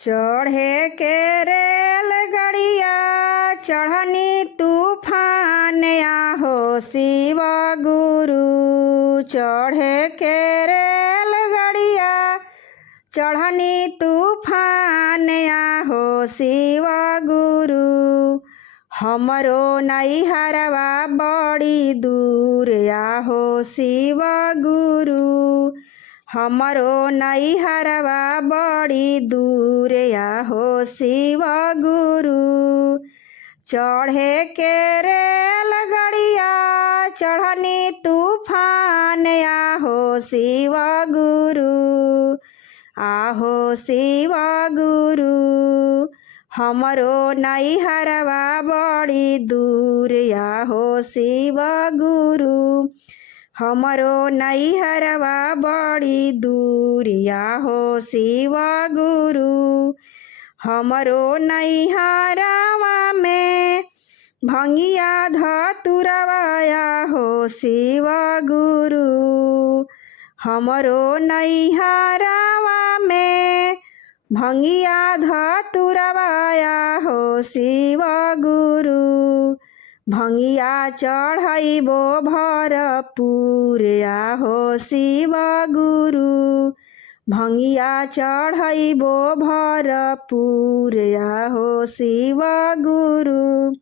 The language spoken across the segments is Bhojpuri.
चढ़े के रेल गड़िया चढ़नी तूफान आहो शिव गुरु। चढ़े के रेल गड़िया चढ़नी तूफान आहो शिव गुरु। हमरो नैहरवा बड़ी दूर आहो शिव गुरु। हमरो नैहरवा बड़ी दूर आहो शिव गुरु। चढ़े के रेल गड़िया चढ़नी तूफान आहो शिव गुरु। आहो शिव गुरु। हमरो नैहरवा बड़ी दूर आहो शिव गुरु। हमरो नैहरवा बड़ी दूर आहो शिव गुरु। हमरो नैहरवा में भंगिया धतुरवा आहो शिव गुरु। हमरो नैहरवा में भंगिया धतुरवा आहो शिव गुरु। भंगिया चढ़ैबो भरपूर आहो शिव गुरु। भंगिया चढ़ैबो भरपूर आहो शिव गुरु।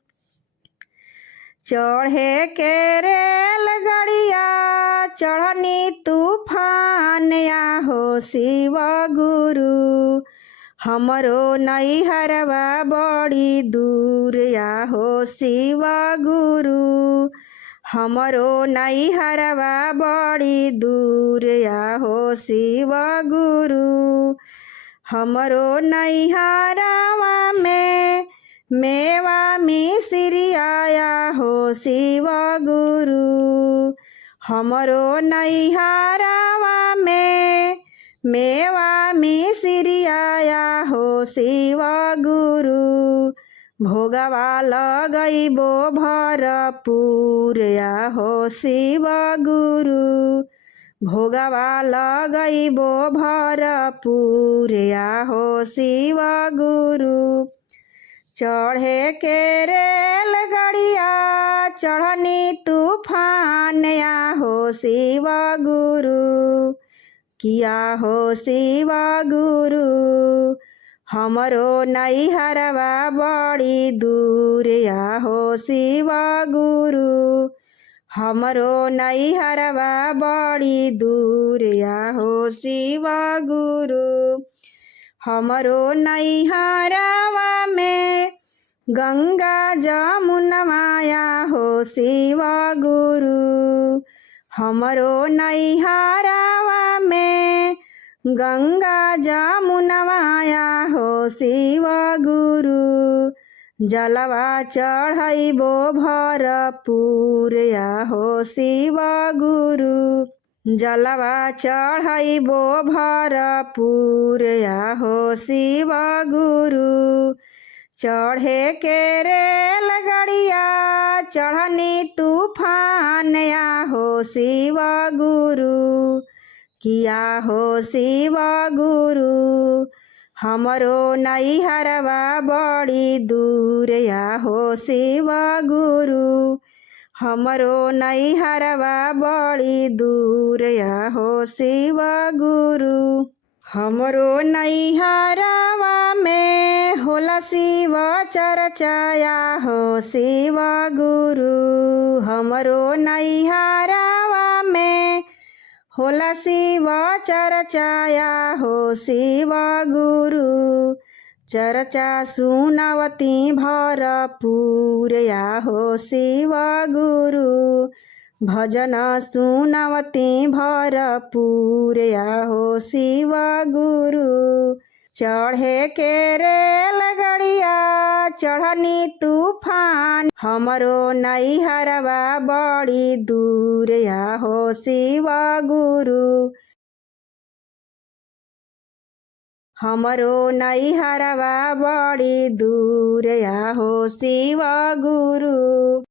चढ़े के रेल गड़िया चढ़नी तूफान आहो शिव गुरु। हमरो नैहरवा बड़ी दूर आहो शिव गुरु। हमरो नैहरवा बड़ी दूर आहो शिव गुरु। हमरो नैहरवा में मेवा मिश्री आहो शिव गुरु। हमरो नैहरवा में मेवा मिश्री आहो शिव गुरु। भोगवा लगैबो भरपूर आहो शिव गुरु। भोगवा लगैबो भरपूर आहो शिव गुरु। चढ़े के रेल गड़िया चढ़नी तूफान आहो शिव गुरु। किया हो शिव गुरु। हमरो नैहरवा बड़ी दूर आहो शिव गुरु। हमरो नैहरवा बड़ी दूर आहो शिव गुरु। हमरो नैहरवा में गंगा जमुनवा आहो शिव गुरु। हमरो नैहरवा में गंगा जमुनवा आहो शिव गुरु। जलवा चढ़ैबो भरपूर आहो शिव गुरु। जलवा चढ़ैबो भरपूर आहो शिव गुरु। चढ़े के रेल गड़िया चढ़नी तूफान आहो शिव गुरु। किया हो शिव गुरु। हमरो नैहरवा बड़ी दूर आहो शिव गुरु। हमरो नैहरवा बड़ी दूर आहो शिव गुरु। हमरो नैहरवा में होला शिव चर्चा आहो शिव गुरु। हमरो नैहरवा में होला शिव चर्चा आहो शिव गुरु। चर्चा सुनवती भरपूर आहो शिव गुरु। भजन सुनवती भरपूर आहो शिव गुरु। चढ़े के रेल गड़िया चढ़नी तूफान हमरो नैहरवा बड़ी दूर आहो शिव गुरु। हमरो नैहरवा बड़ी दूर आहो शिव गुरु।